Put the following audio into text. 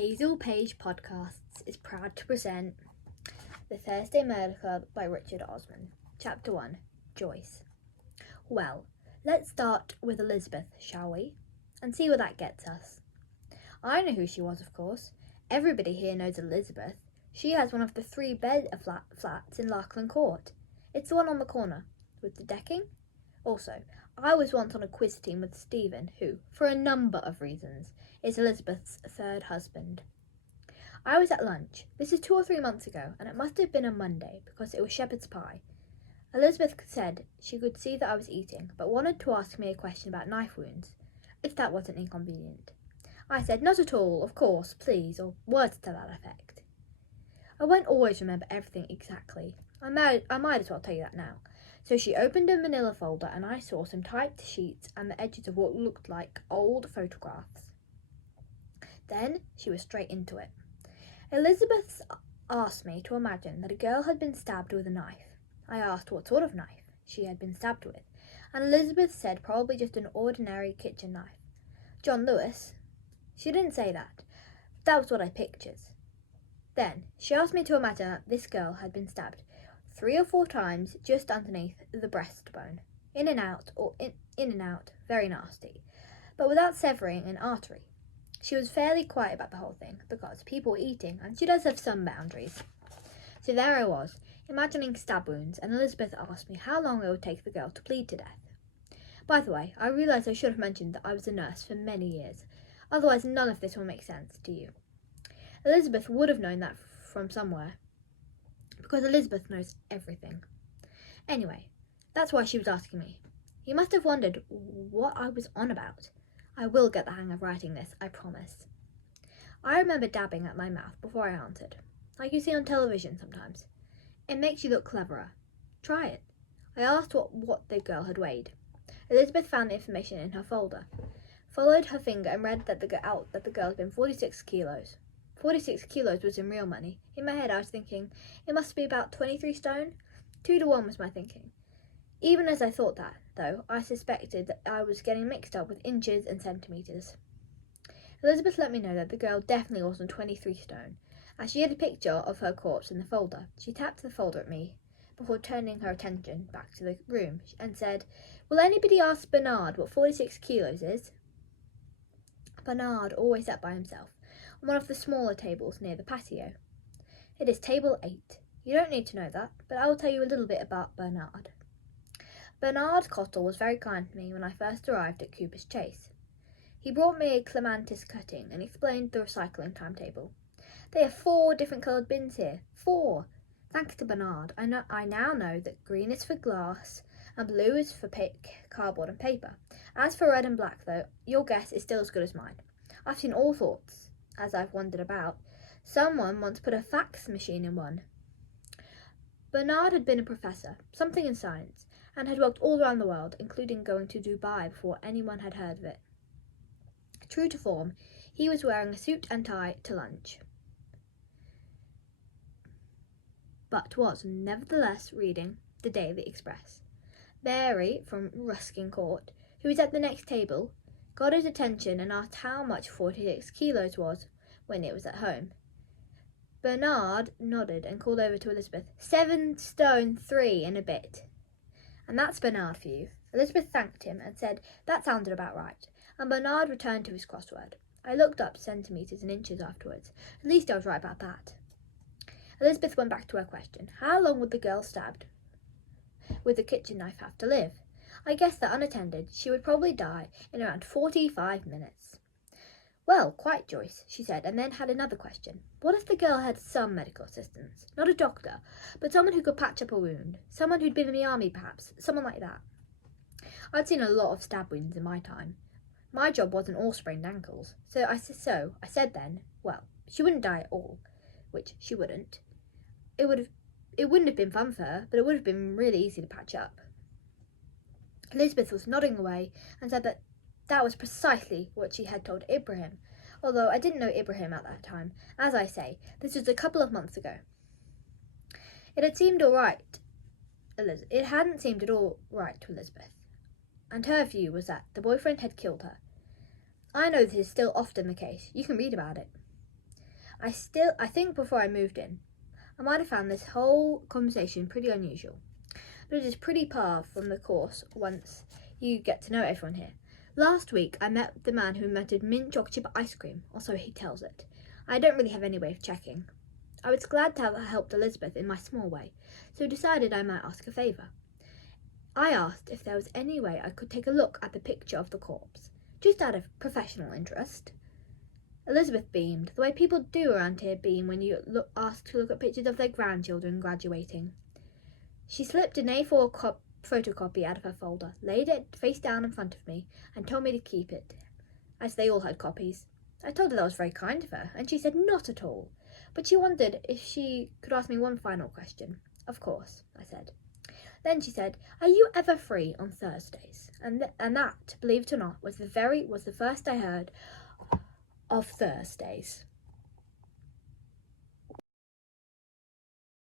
Hazel Page Podcasts is proud to present The Thursday Murder Club by Richard Osman. Chapter 1, Joyce. Well, let's start with Elizabeth, shall we? And see where that gets us. I know who she was, of course. Everybody here knows Elizabeth. She has one of the 3-bed flats in Larkland Court. It's the one on the corner, with the decking. Also, I was once on a quiz team with Stephen, who, for a number of reasons, is Elizabeth's third husband. I was at lunch. This is 2 or 3 months ago, and it must have been a Monday, because it was shepherd's pie. Elizabeth said she could see that I was eating, but wanted to ask me a question about knife wounds, if that wasn't inconvenient. I said, "Not at all, of course, please," or words to that effect. I won't always remember everything exactly. I might as well tell you that now. So she opened a manila folder and I saw some typed sheets and the edges of what looked like old photographs. Then she was straight into it. Elizabeth asked me to imagine that a girl had been stabbed with a knife. I asked what sort of knife she had been stabbed with, and Elizabeth said probably just an ordinary kitchen knife. John Lewis. She didn't say that. That was what I pictured. Then she asked me to imagine that this girl had been stabbed 3 or 4 times just underneath the breastbone, in and out, very nasty, but without severing an artery. She was fairly quiet about the whole thing, because people were eating, and she does have some boundaries. So there I was, imagining stab wounds, and Elizabeth asked me how long it would take the girl to bleed to death. By the way, I realised I should have mentioned that I was a nurse for many years, otherwise none of this will make sense to you. Elizabeth would have known that from somewhere, because Elizabeth knows everything. Anyway, that's why she was asking me. You must have wondered what I was on about. I will get the hang of writing this, I promise. I remember dabbing at my mouth before I answered, like you see on television sometimes. It makes you look cleverer. Try it. I asked what the girl had weighed. Elizabeth found the information in her folder, followed her finger and read that the girl had been 46 kilos. 46 kilos was in real money. In my head I was thinking, it must be about 23 stone. 2 to 1 was my thinking. Even as I thought that, though, I suspected that I was getting mixed up with inches and centimetres. Elizabeth let me know that the girl definitely wasn't 23 stone, as she had a picture of her corpse in the folder. She tapped the folder at me before turning her attention back to the room and said, "Will anybody ask Bernard what 46 kilos is?" Bernard always sat by himself on one of the smaller tables near the patio. It is table 8. You don't need to know that, but I will tell you a little bit about Bernard. Bernard Cottle was very kind to me when I first arrived at Cooper's Chase. He brought me a clematis cutting and explained the recycling timetable. They have 4 different coloured bins here. 4! Thanks to Bernard, I now know that green is for glass and blue is for cardboard and paper. As for red and black, though, your guess is still as good as mine. I've seen all sorts, as I've wandered about. Someone once put a fax machine in one. Bernard had been a professor, something in science, and had worked all around the world, including going to Dubai before anyone had heard of it. True to form, he was wearing a suit and tie to lunch, but was nevertheless reading the Daily Express. Mary, from Ruskin Court, who was at the next table, got his attention and asked how much 46 kilos was when it was at home. Bernard nodded and called over to Elizabeth, 7 stone 3 and a bit. And that's Bernard for you. Elizabeth thanked him and said that sounded about right, and Bernard returned to his crossword. I looked up centimetres and inches afterwards. At least I was right about that. Elizabeth went back to her question. How long would the girl stabbed with the kitchen knife have to live? I guessed that unattended she would probably die in around 45 minutes. Well, quite, Joyce, she said, and then had another question. What if the girl had some medical assistance? Not a doctor, but someone who could patch up a wound. Someone who'd been in the army, perhaps. Someone like that. I'd seen a lot of stab wounds in my time. My job wasn't all sprained ankles. So I said then, well, she wouldn't die at all, which she wouldn't. It wouldn't have been fun for her, but it would have been really easy to patch up. Elizabeth was nodding away and said that was precisely what she had told Ibrahim, although I didn't know Ibrahim at that time. As I say, this was a couple of months ago. It hadn't seemed all right to Elizabeth, and her view was that the boyfriend had killed her. I know this is still often the case. You can read about it. I think before I moved in, I might have found this whole conversation pretty unusual, but it is pretty par from the course once you get to know everyone here. Last week, I met the man who invented mint chocolate chip ice cream, or so he tells it. I don't really have any way of checking. I was glad to have helped Elizabeth in my small way, so decided I might ask a favour. I asked if there was any way I could take a look at the picture of the corpse, just out of professional interest. Elizabeth beamed, the way people do around here beam when you ask to look at pictures of their grandchildren graduating. She slipped an A4 photocopy out of her folder, laid it face down in front of me, and told me to keep it, as they all had copies. I told her that was very kind of her, and she said not at all, but she wondered if she could ask me one final question. Of course, I said. Then she said, "Are you ever free on Thursdays?" And that, believe it or not, was the first I heard of Thursdays.